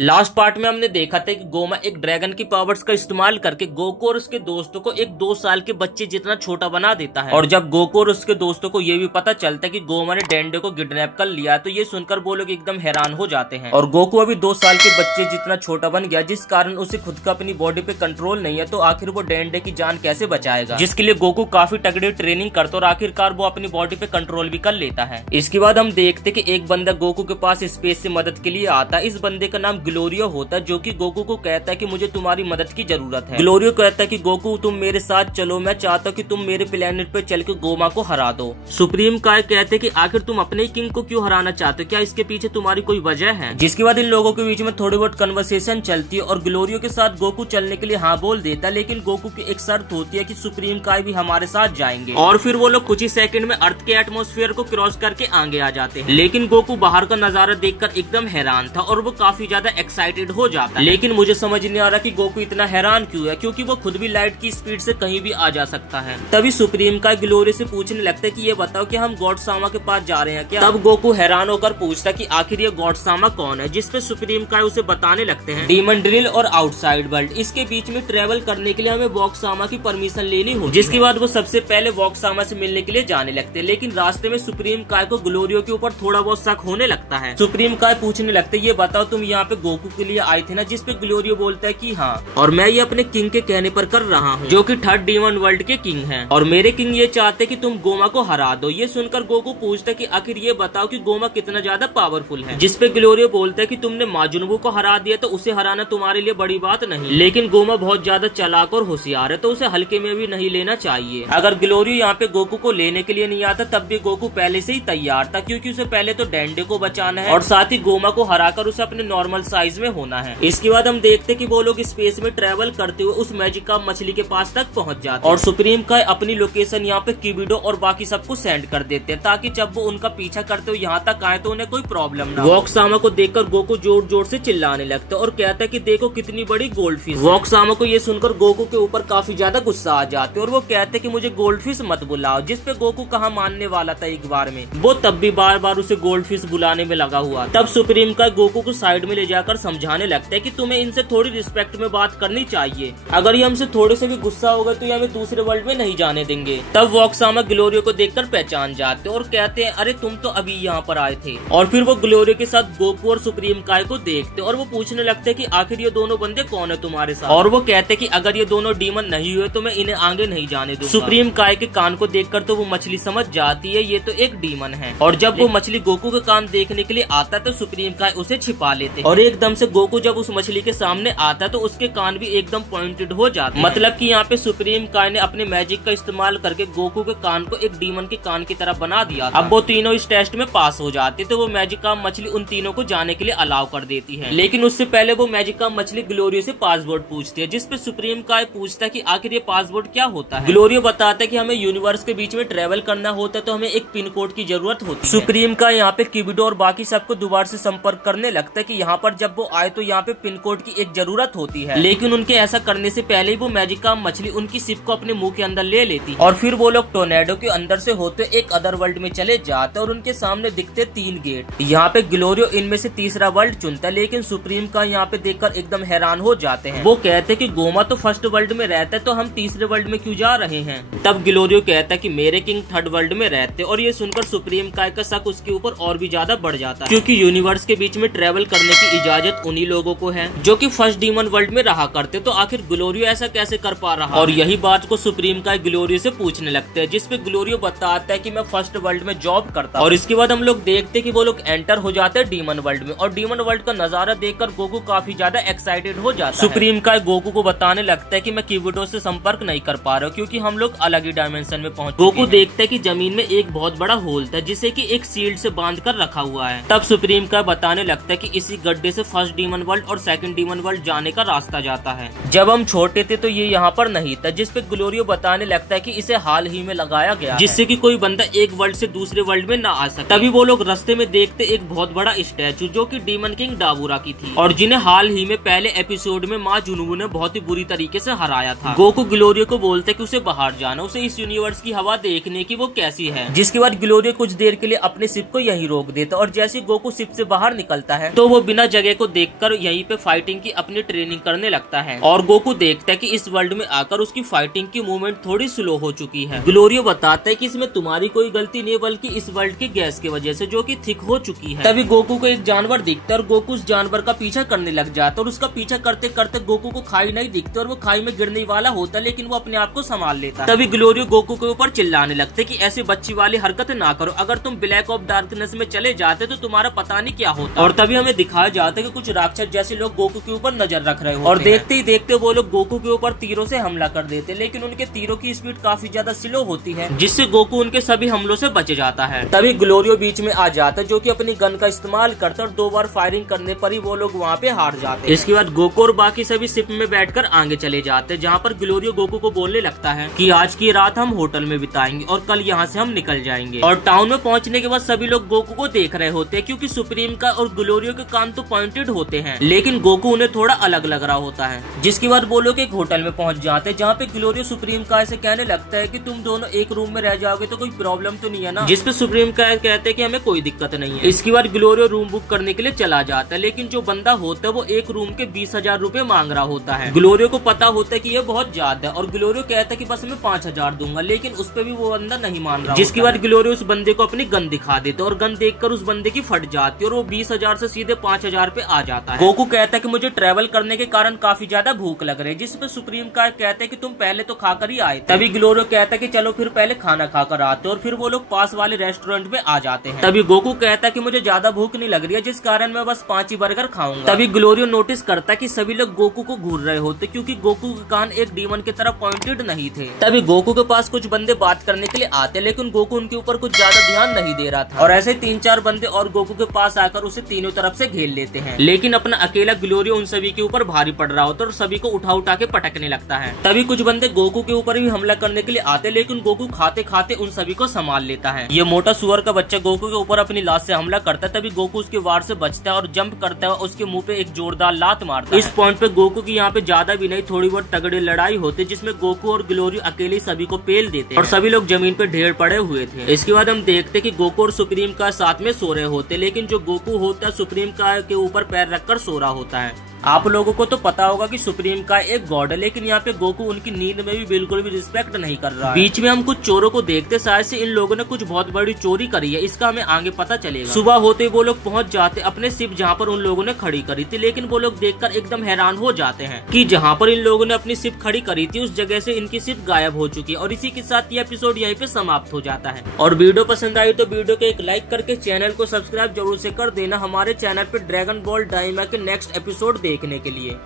Last part में हमने देखा था कि गोमा एक ड्रैगन की पावर्स का इस्तेमाल करके गोकू और उसके दोस्तों को एक 2 साल के बच्चे जितना छोटा बना देता है। और जब गोकू और उसके दोस्तों को ये भी पता चलता है कि गोमा ने डेंडे को किडनैप कर लिया तो ये सुनकर वो लोग एकदम हैरान हो जाते हैं। और गोकू अभी 2 साल के बच्चे जितना छोटा बन गया, जिस कारण उसे खुद का अपनी बॉडी पे कंट्रोल नहीं है, तो आखिर वो डेंडे की जान कैसे बचाएगा, जिसके लिए गोकू काफी तगड़ी ट्रेनिंग करता और आखिरकार वो अपनी बॉडी पे कंट्रोल भी कर लेता है। इसके बाद हम देखते कि एक बंदा गोकू के पास स्पेस से मदद के लिए आता है। इस बंदे का नाम ग्लोरियो होता है, जो कि गोकू को कहता है कि मुझे तुम्हारी मदद की जरूरत है। ग्लोरियो कहता है कि गोकू तुम मेरे साथ चलो, मैं चाहता हूँ कि तुम मेरे प्लेनेट पे चल के गोमा को हरा दो। सुप्रीम काय कहते हैं कि आखिर तुम अपने किंग को क्यों हराना चाहते हो, क्या इसके पीछे तुम्हारी कोई वजह है। जिसके बाद इन लोगों के बीच में थोड़ी बहुत कन्वर्सेशन चलती है और ग्लोरियो के साथ गोकू चलने के लिए हाँ बोल देता है, लेकिन गोकू की एक शर्त होती है कि सुप्रीम काय भी हमारे साथ जाएंगे। और फिर वो लोग कुछ ही सेकंड में अर्थ के एटमॉस्फेयर को क्रॉस करके आगे आ जाते हैं। लेकिन गोकू बाहर का नजारा देखकर एकदम हैरान था और वो काफी ज्यादा एक्साइटेड हो जाता है। लेकिन मुझे समझ नहीं आ रहा कि गोकू इतना हैरान क्यों है, क्योंकि वो खुद भी लाइट की स्पीड से कहीं भी आ जा सकता है। तभी सुप्रीम काय ग्लोरियो से पूछने लगता है कि ये बताओ कि हम गॉड सामा के पास जा रहे हैं क्या। तब गोकू हैरान होकर पूछता कि आखिर ये गॉड सामा कौन है, जिसपे सुप्रीम काय उसे बताने लगते हैं डीमन ड्रिल और आउटसाइड वर्ल्ड, इसके बीच में ट्रेवल करने के लिए हमें वॉक सामा की परमिशन लेनी होगी। जिसके बाद वो सबसे पहले वॉक सामा से मिलने के लिए जाने लगते हैं। लेकिन रास्ते में सुप्रीम काय को ग्लोरियो के ऊपर थोड़ा बहुत शक होने लगता है। सुप्रीम काय पूछने लगते ये बताओ तुम यहाँ पे गोकू के लिए आए थे ना, जिसपे ग्लोरियो बोलता है कि हाँ, और मैं ये अपने किंग के कहने पर कर रहा हूँ, जो कि 3rd डीमन वर्ल्ड के किंग हैं, और मेरे किंग ये चाहते कि तुम गोमा को हरा दो। ये सुनकर गोकू पूछता है कि आखिर ये बताओ कि गोमा कितना ज्यादा पावरफुल है। जिसपे ग्लोरियो बोलता है कि तुमने माजुनबू को हरा दिया तो उसे हराना तुम्हारे लिए बड़ी बात नहीं, लेकिन गोमा बहुत ज्यादा चालाक और होशियार है, तो उसे हल्के में भी नहीं लेना चाहिए। अगर ग्लोरियो यहाँ पे गोकू को लेने के लिए नहीं आता तब भी गोकू पहले से ही तैयार था, क्योंकि उसे पहले तो डेंडे को बचाना है और साथ ही गोमा को हराकर उसे अपने नॉर्मल साइज में होना है। इसके बाद हम देखते कि वो लोग स्पेस में ट्रेवल करते हुए उस मैजिका मछली के पास तक पहुंच जाते हैं और सुप्रीम काय अपनी लोकेशन यहाँ पे किबिडो और बाकी सबको सेंड कर देते हैं, ताकि जब वो उनका पीछा करते हुए यहाँ तक आए तो उन्हें कोई प्रॉब्लम ना हो। वॉक सामा को देखकर गोकू जोर जोर से चिल्लाने लगता है और कहता है कि देखो कितनी बड़ी गोल्ड फिश। वॉक सामा को ये सुनकर गोकू के ऊपर काफी ज्यादा गुस्सा आ जाते और वो कहते कि मुझे गोल्ड फिश मत बुलाओ, जिसपे गोकू कहाँ मानने वाला था एक बार में, वो तब भी बार बार उसे गोल्ड फिश बुलाने में लगा हुआ। तब सुप्रीम काय गोकू को साइड में ले जाकर समझाने लगता है कि तुम्हें इनसे थोड़ी रिस्पेक्ट में बात करनी चाहिए, अगर ये हमसे थोड़े से भी गुस्सा होगा तो ये हमें दूसरे वर्ल्ड में नहीं जाने देंगे। तब वॉक सामा ग्लोरियो को देखकर पहचान जाते और कहते हैं अरे तुम तो अभी यहाँ पर आए थे। और फिर वो ग्लोरियो के साथ गोकू और सुप्रीम काय को देखते और वो पूछने लगते कि आखिर ये दोनों बंदे कौन है तुम्हारे साथ, और वो कहते कि अगर ये दोनों डीमन नहीं हुए तो मैं इन्हें आगे नहीं जाने दूंगा। सुप्रीम काय के कान को देखकर तो वो मछली समझ जाती है ये तो एक डीमन है, और जब वो मछली गोकू के कान देखने के लिए आता तो सुप्रीम काय उसे छिपा लेते और एकदम से गोकू जब उस मछली के सामने आता तो उसके कान भी एकदम पॉइंटेड हो जाते। मतलब कि यहाँ पे सुप्रीम काय ने अपने मैजिक का इस्तेमाल करके गोकू के कान को एक डीमन के कान की तरह बना दिया। अब वो तीनों इस टेस्ट में पास हो जाते तो वो मैजिका मछली उन तीनों को जाने के लिए अलाउ कर देती है। लेकिन उससे पहले वो मैजिका मछली ग्लोरियो से पासवर्ड पूछती है, जिसपे सुप्रीम काय पूछता है कि आखिर ये पासवर्ड क्या होता है। ग्लोरियो बताता है कि हमें यूनिवर्स के बीच में ट्रेवल करना होता है तो हमें एक पिन कोड की जरूरत होती है। सुप्रीम काय यहाँ पे किबिडो और बाकी सबको दोबारा से संपर्क करने लगता है कि यहाँ पर जब वो आए तो यहाँ पे पिन कोड की एक जरूरत होती है, लेकिन उनके ऐसा करने से पहले ही वो मैजिका मछली उनकी शिप को अपने मुंह के अंदर ले लेती है और फिर वो लोग टोर्नेडो के अंदर से होते एक अदर वर्ल्ड में चले जाते और उनके सामने दिखते 3 गेट। यहाँ पे ग्लोरियो इनमें से तीसरा वर्ल्ड चुनता है, लेकिन सुप्रीम का यहाँ पे देखकर एकदम हैरान हो जाते हैं। वो कहते हैं कि गोमा तो फर्स्ट वर्ल्ड में रहता है तो हम तीसरे वर्ल्ड में क्यों जा रहे हैं। तब ग्लोरियो कहता है कि मेरे किंग 3rd वर्ल्ड में रहते, और ये सुनकर सुप्रीम काय का शक उसके ऊपर और भी ज्यादा बढ़ जाता है, क्योंकि यूनिवर्स के बीच में ट्रेवल करने की इजाजत उन्हीं लोगों को है जो कि फर्स्ट डीमन वर्ल्ड में रहा करते, तो आखिर ग्लोरियो ऐसा कैसे कर पा रहा। और यही बात को सुप्रीम काय ग्लोरियो से पूछने लगते हैं, जिसपे ग्लोरियो बताता है कि मैं फर्स्ट वर्ल्ड में जॉब करता। और इसके बाद हम लोग देखते कि वो लोग एंटर हो जाते हैं डीमन वर्ल्ड में, और डीमन वर्ल्ड का नजारा देखकर गोकू काफी ज्यादा एक्साइटेड हो जाता है। सुप्रीम काय गोकू को बताने लगता है कि मैं किबिडो से संपर्क नहीं कर पा रहा हूँ, क्योंकि हम लोग अलग ही डायमेंशन में पहुंच। गोकू देखता है कि जमीन में एक बहुत बड़ा होल था जिसे कि एक शील्ड से बांध कर रखा हुआ है। तब सुप्रीम काय बताने लगता है कि इसी गड्ढे से फर्स्ट डीमन वर्ल्ड और सेकंड डीमन वर्ल्ड जाने का रास्ता जाता है। जब हम छोटे थे तो ये यहाँ पर नहीं था, जिसपे ग्लोरियो बताने लगता है कि इसे हाल ही में लगाया गया, जिससे कि कोई बंदा एक वर्ल्ड से दूसरे वर्ल्ड में ना आ सके। तभी वो लोग रास्ते में देखते एक बहुत बड़ा स्टैचू जो कि डीमन किंग डाबूरा की थी, और जिन्हें हाल ही में पहले एपिसोड में माँ जुनूबू ने बहुत ही बुरी तरीके से हराया था। गोकू ग्लोरियो को बोलते कि उसे बाहर जाना, उसे इस यूनिवर्स की हवा देखने की वो कैसी है। जिसके बाद ग्लोरियो कुछ देर के लिए अपने शिप को यहीं रोक देता, और जैसे गोकू शिप से बाहर निकलता है तो वो बिना जगह जगह को देखकर यहीं पे फाइटिंग की अपनी ट्रेनिंग करने लगता है और गोकू देखता है कि इस वर्ल्ड में आकर उसकी फाइटिंग की मूवमेंट थोड़ी स्लो हो चुकी है। ग्लोरियो बताता है कि इसमें तुम्हारी कोई गलती नहीं बल्कि इस वर्ल्ड की गैस की वजह से जो कि थिक हो चुकी है। तभी गोकू को एक जानवर दिखता है और गोकू उस जानवर का पीछा करने लग जाता है और उसका पीछा करते करते गोकू को खाई नहीं दिखती और वो खाई में गिरने वाला होता है, लेकिन वो अपने आप को संभाल लेता है। तभी ग्लोरियो गोकू के ऊपर चिल्लाने लगते कि ऐसी बच्ची वाली हरकत ना करो, अगर तुम ब्लैक ऑफ डार्कनेस में चले जाते तो तुम्हारा पता नहीं क्या होता। और तभी हमें दिखाया जाता है कि कुछ राक्षस जैसे लोग गोकू के ऊपर नजर रख रहे हो और देखते ही देखते वो लोग गोकू के ऊपर तीरों से हमला कर देते, लेकिन उनके तीरों की स्पीड काफी ज्यादा स्लो होती है जिससे गोकू उनके सभी हमलों से बच जाता है। तभी ग्लोरियो बीच में आ जाता है जो कि अपनी गन का इस्तेमाल करता है और 2 बार फायरिंग करने पर ही वो लोग वहाँ पे हार जाते हैं। इसके बाद गोकू और बाकी सभी शिप में बैठकर आगे चले जाते हैं, जहाँ पर ग्लोरियो गोकू को बोलने लगता है कि आज की रात हम होटल में बिताएंगे और कल यहाँ से हम निकल जाएंगे। और टाउन में पहुँचने के बाद सभी लोग गोकू को देख रहे होते हैं क्योंकि सुप्रीम का और ग्लोरियो के कान तो पॉइंटेड होते हैं, लेकिन गोकू उन्हें थोड़ा अलग लग रहा होता है। जिसके बाद वो लोग एक होटल में पहुँच जाते हैं जहाँ पे ग्लोरियो सुप्रीम का ऐसे कहने लगता है कि तुम दोनों एक रूम में रह जाओगे तो कोई प्रॉब्लम तो नहीं है ना, जिसपे सुप्रीम का कहते हैं कि हमें कोई दिक्कत नहीं है। इसके बाद ग्लोरियो रूम बुक करने के लिए चला जाता है, लेकिन जो बंदा होता है वो एक रूम के 20,000 रूपए मांग रहा होता है। ग्लोरियो को पता होता है कि ये बहुत ज्यादा है और ग्लोरियो कहता है कि बस मैं 5,000 दूंगा, लेकिन उस पर भी वो बंदा नहीं मान रहा। जिसके बाद ग्लोरियो उस बंदे को अपनी गन दिखा देता है और गन देखकर उस बंदे की फट जाती है और वो 20,000 से सीधे 5,000 पे आ जाता है। गोकू कहता है कि मुझे ट्रेवल करने के कारण काफी ज्यादा भूख लग रही है, जिसपे सुप्रीम का कहते हैं कि तुम पहले तो खाकर ही आए। तभी ग्लोरियो कहता है कि चलो फिर पहले खाना खाकर आते और फिर वो लोग पास वाले रेस्टोरेंट में आ जाते हैं। तभी गोकू कहता है कि मुझे ज्यादा भूख नहीं लग रही है, जिस कारण मैं बस 5 ही बर्गर खाऊंगा। तभी ग्लोरियो नोटिस करता है कि सभी लोग गोकू को घूर रहे होते क्योंकि गोकू के कान एक डीमन की तरफ पॉइंटेड नहीं थे। तभी गोकू के पास कुछ बंदे बात करने के लिए आते, लेकिन गोकू उनके ऊपर कुछ ज्यादा ध्यान नहीं दे रहा था और ऐसे 3-4 बंदे और गोकू के पास आकर उसे तीनों तरफ से घेर लेते हैं, लेकिन अपना अकेला ग्लोरियो उन सभी के ऊपर भारी पड़ रहा होता है और सभी को उठा उठा के पटकने लगता है। तभी कुछ बंदे गोकू के ऊपर भी हमला करने के लिए आते, लेकिन गोकू खाते खाते उन सभी को संभाल लेता है। ये मोटा सुअर का बच्चा गोकू के ऊपर अपनी लाश से हमला करता है, तभी गोकू उसके वार से बचता है और जंप करता है, उसके मुंह पे एक जोरदार लात मारता है। इस पॉइंट पे गोकू की यहाँ पे ज्यादा भी नहीं थोड़ी बहुत तगड़ी लड़ाई होती है, जिसमें गोकू और ग्लोरियो अकेले सभी को पेल देते हैं और सभी लोग जमीन पे ढेर पड़े हुए थे। इसके बाद हम देखते कि गोकू और सुप्रीम का साथ में सो रहे होते, लेकिन जो गोकू होता है सुप्रीम का के ऊपर पैर रखकर सो रहा होता है। आप लोगों को तो पता होगा कि सुप्रीम का एक गॉड है, लेकिन यहाँ पे गोकू उनकी नींद में भी बिल्कुल भी रिस्पेक्ट नहीं कर रहा है। बीच में हम कुछ चोरों को देखते, शायद से इन लोगों ने कुछ बहुत बड़ी चोरी करी है, इसका हमें आगे पता चलेगा। सुबह होते वो लोग पहुंच जाते अपने शिप जहाँ पर उन लोगों ने खड़ी करी थी, लेकिन वो लोग देखकर एकदम हैरान हो जाते हैं कि जहाँ पर इन लोगों ने अपनी शिप खड़ी करी थी उस जगह से इनकी शिप गायब हो चुकी है। और इसी के साथ ये एपिसोड यहीं पे समाप्त हो जाता है। और वीडियो पसंद आई तो वीडियो को एक लाइक करके चैनल को सब्सक्राइब जरूर से कर देना हमारे चैनल पे ड्रैगन बॉल डायमा के नेक्स्ट एपिसोड देखने के लिए।